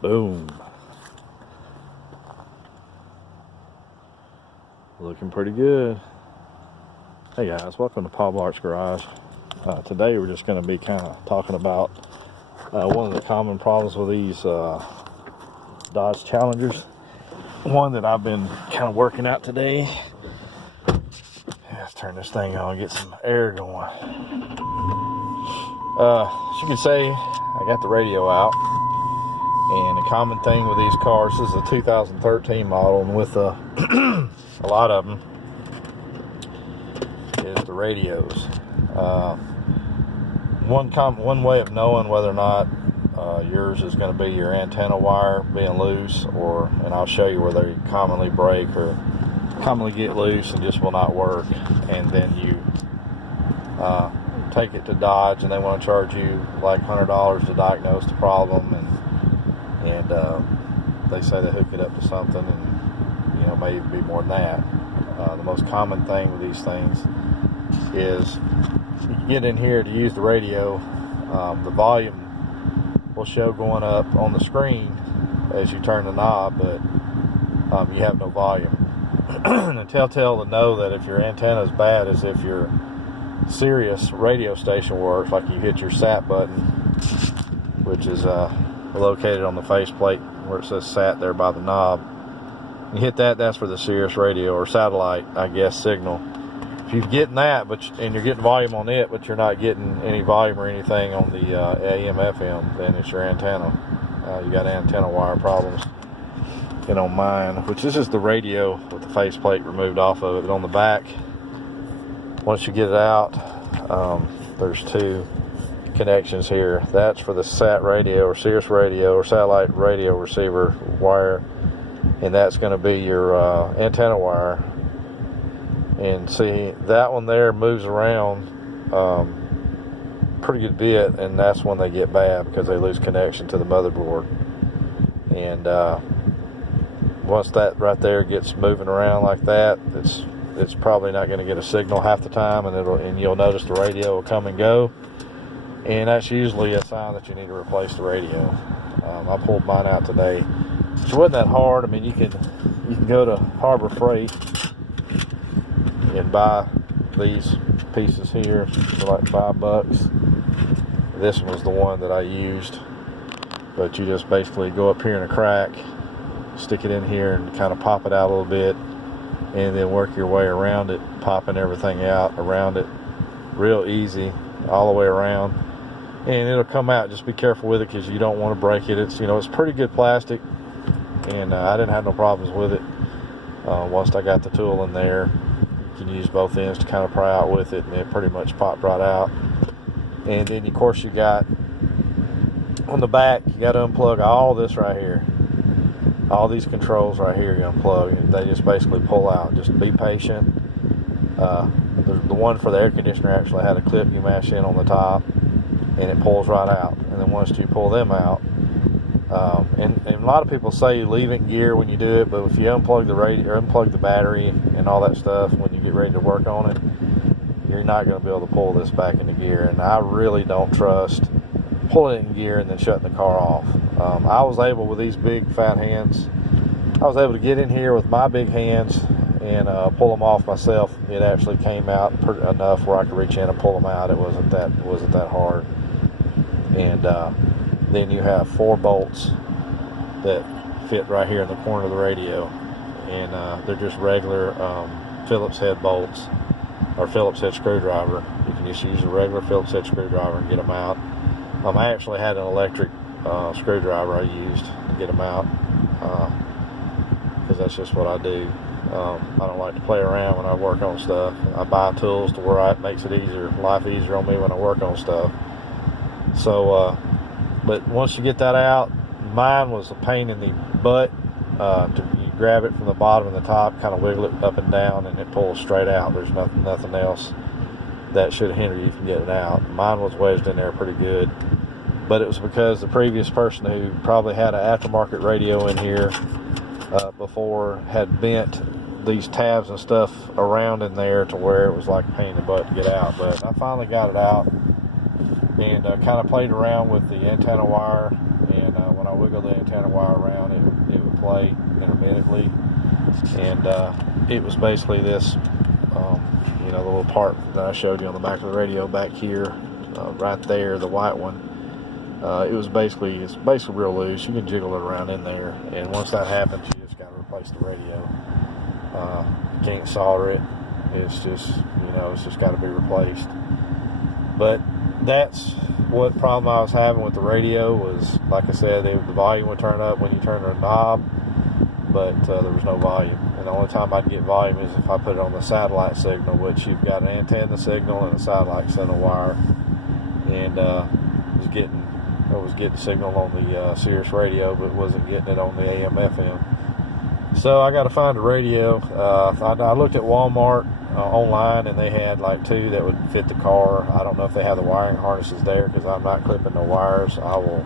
Boom. Looking pretty good. Hey guys, welcome to Paul Blart's Garage. Today we're just going to be kind of talking about one of the common problems with these Dodge Challengers. One that I've been kind of working out today. Let's turn this thing on, get some air going. As you can see, I got the radio out. And a common thing with these cars, this is a 2013 model, and with a lot of them, is the radios. One way of knowing whether or not yours is going to be your antenna wire being loose, and I'll show you where they commonly break or commonly get loose and just will not work, and then you take it to Dodge and they want to charge you like $100 to diagnose the problem, and they say they hook it up to something, and may even be more than that. The most common thing with these things is you get in here to use the radio, the volume will show going up on the screen as you turn the knob, but you have no volume. The telltale to know that if your antenna is bad is if your Sirius radio station works, like you hit your SAT button, which is located on the faceplate where it says SAT there by the knob. You hit that, that's for the Sirius radio or satellite, I guess, signal. If you're getting that, and you're getting volume on it, but you're not getting any volume or anything on the AM, FM, then it's your antenna. You got antenna wire problems. And on mine, which this is the radio with the faceplate removed off of it, but on the back, once you get it out, there's two connections here. That's for the SAT radio or Sirius radio or satellite radio receiver wire, and that's going to be your antenna wire. And see, that one there moves around pretty good bit, and that's when they get bad because they lose connection to the motherboard. And once that right there gets moving around like that, it's probably not going to get a signal half the time, and you'll notice the radio will come and go. And that's usually a sign that you need to replace the radio. I pulled mine out today, which wasn't that hard. I mean, you can go to Harbor Freight and buy these pieces here for like $5. This was the one that I used, but you just basically go up here in a crack, stick it in here, and kind of pop it out a little bit, and then work your way around it, popping everything out around it, real easy all the way around. And it'll come out. Just be careful with it because you don't want to break it. It's pretty good plastic, and I didn't have no problems with it. Once I got the tool in there, you can use both ends to kind of pry out with it, and it pretty much popped right out. And then of course you got on the back, you got to unplug all this right here. All these controls right here you unplug, and they just basically pull out. Just be patient. The one for the air conditioner actually had a clip you mash in on the top, and it pulls right out. And then once you pull them out, and a lot of people say you leave it in gear when you do it, but if you unplug the radio or unplug the battery and all that stuff when you get ready to work on it, you're not going to be able to pull this back into gear. And I really don't trust pulling it in gear and then shutting the car off. I was able, with these big fat hands, I was able to get in here with my big hands and pull them off myself. It actually came out enough where I could reach in and pull them out. It wasn't that hard. And then you have 4 bolts that fit right here in the corner of the radio, and they're just regular Phillips head bolts or Phillips head screwdriver. You can just use a regular Phillips head screwdriver and get them out. I actually had an electric screwdriver I used to get them out because that's just what I do. I don't like to play around when I work on stuff. I buy tools to where it makes it life easier on me when I work on stuff. So, but once you get that out, mine was a pain in the butt. You grab it from the bottom and the top, kind of wiggle it up and down, and it pulls straight out. There's nothing else that should hinder you from getting it out. Mine was wedged in there pretty good, but it was because the previous person who probably had an aftermarket radio in here before had bent these tabs and stuff around in there to where it was like a pain in the butt to get out. But I finally got it out and kind of played around with the antenna wire and when I wiggled the antenna wire around, it would play intermittently. And it was basically this, the little part that I showed you on the back of the radio back here, right there, the white one. It's basically real loose. You can jiggle it around in there, and once that happens, you just got to replace the radio. You can't solder it. It's just got to be replaced. But that's what problem I was having with the radio was, like I said, the volume would turn up when you turn the knob, but there was no volume. And the only time I'd get volume is if I put it on the satellite signal, which you've got an antenna signal and a satellite signal wire, and I was getting signal on the Sirius radio, but wasn't getting it on the AM FM. So I got to find a radio. I looked at Walmart online, and they had like 2 that would fit the car. I don't know if they have the wiring harnesses there because I'm not clipping the wires. I will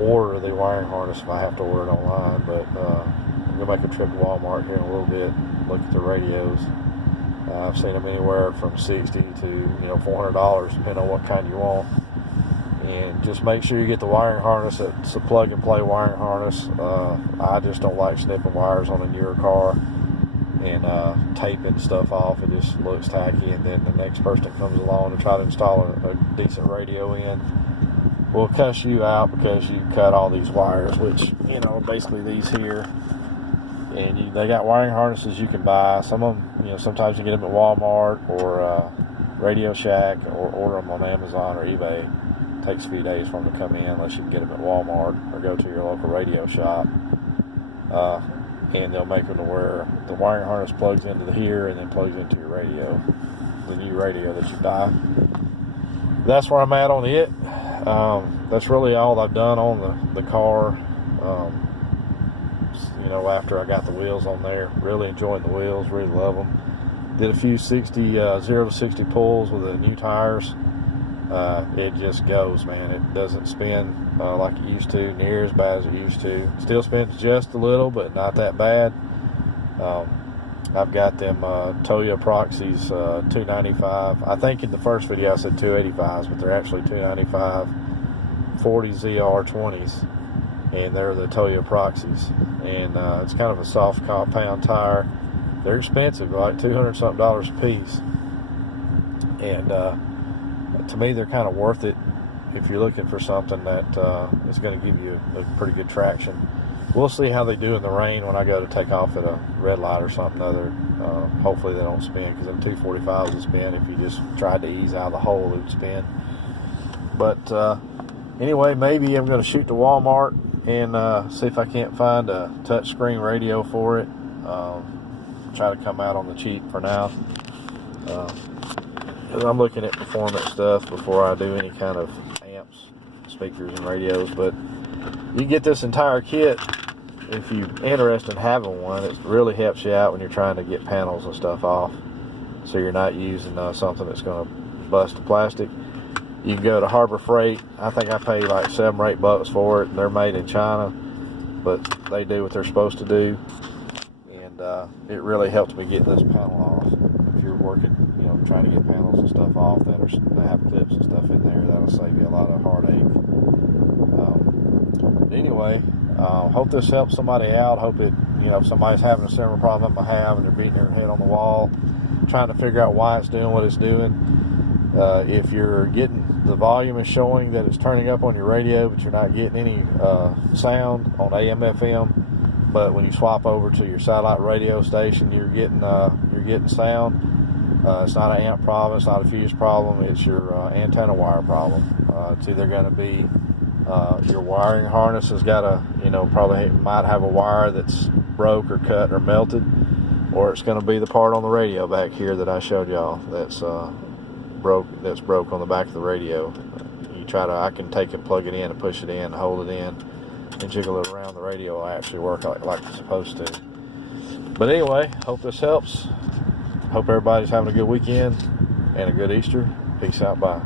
order the wiring harness if I have to order it online, but I'm going to make a trip to Walmart here in a little bit, look at the radios. I've seen them anywhere from $60 to $400, depending on what kind you want. And just make sure you get the wiring harness. It's a plug-and-play wiring harness. I just don't like snipping wires on a newer car and taping stuff off. It just looks tacky, and then the next person that comes along to try to install a decent radio in will cuss you out because you cut all these wires, which are basically these here. And they got wiring harnesses you can buy. Some of them, sometimes you get them at Walmart or Radio Shack, or order them on Amazon or eBay. It takes a few days for them to come in, unless you can get them at Walmart or go to your local radio shop. And they'll make them to where the wiring harness plugs into here and then plugs into your radio, the new radio that you buy. That's where I'm at on it. That's really all I've done on the car. After I got the wheels on there, really enjoying the wheels, really love them. Did a few 0 to 60 pulls with the new tires. It just goes, man. It doesn't spin like it used to, near as bad as it used to. Still spins just a little, but not that bad. I've got them Toyo Proxys 295. I think in the first video I said 285s, but they're actually 295 40 ZR20s, and they're the Toyo Proxys. And it's kind of a soft compound tire. They're expensive, like $200-something a piece. And to me, they're kind of worth it if you're looking for something that is going to give you a pretty good traction. We'll see how they do in the rain when I go to take off at a red light or something other. Hopefully they don't spin, because them 245s will spin. If you just tried to ease out of the hole, it would spin. But anyway, maybe I'm going to shoot to Walmart and see if I can't find a touchscreen radio for it. Try to come out on the cheap for now. Because I'm looking at performance stuff before I do any kind of amps, speakers, and radios. But you get this entire kit if you're interested in having one. It really helps you out when you're trying to get panels and stuff off, so you're not using something that's going to bust the plastic. You can go to Harbor Freight. I think I paid like $7 or $8 for it, and they're made in China, but they do what they're supposed to do. And it really helped me get this panel off. If you're working, trying to get panels and stuff off that have clips and stuff in there, that'll save you a lot of heartache. Anyway, hope this helps somebody out. Hope it, if somebody's having a similar problem that I have and they're beating their head on the wall, trying to figure out why it's doing what it's doing. If you're getting, the volume is showing that it's turning up on your radio, but you're not getting any sound on AM, FM. But when you swap over to your satellite radio station, you're getting sound. It's not an amp problem. It's not a fuse problem. It's your antenna wire problem. It's either going to be your wiring harness has got probably might have a wire that's broke or cut or melted, or it's going to be the part on the radio back here that I showed y'all that's broke on the back of the radio. I can take it, plug it in, and push it in, hold it in, and jiggle it around. The radio will actually work like it's supposed to. But anyway, hope this helps. Hope everybody's having a good weekend and a good Easter. Peace out. Bye.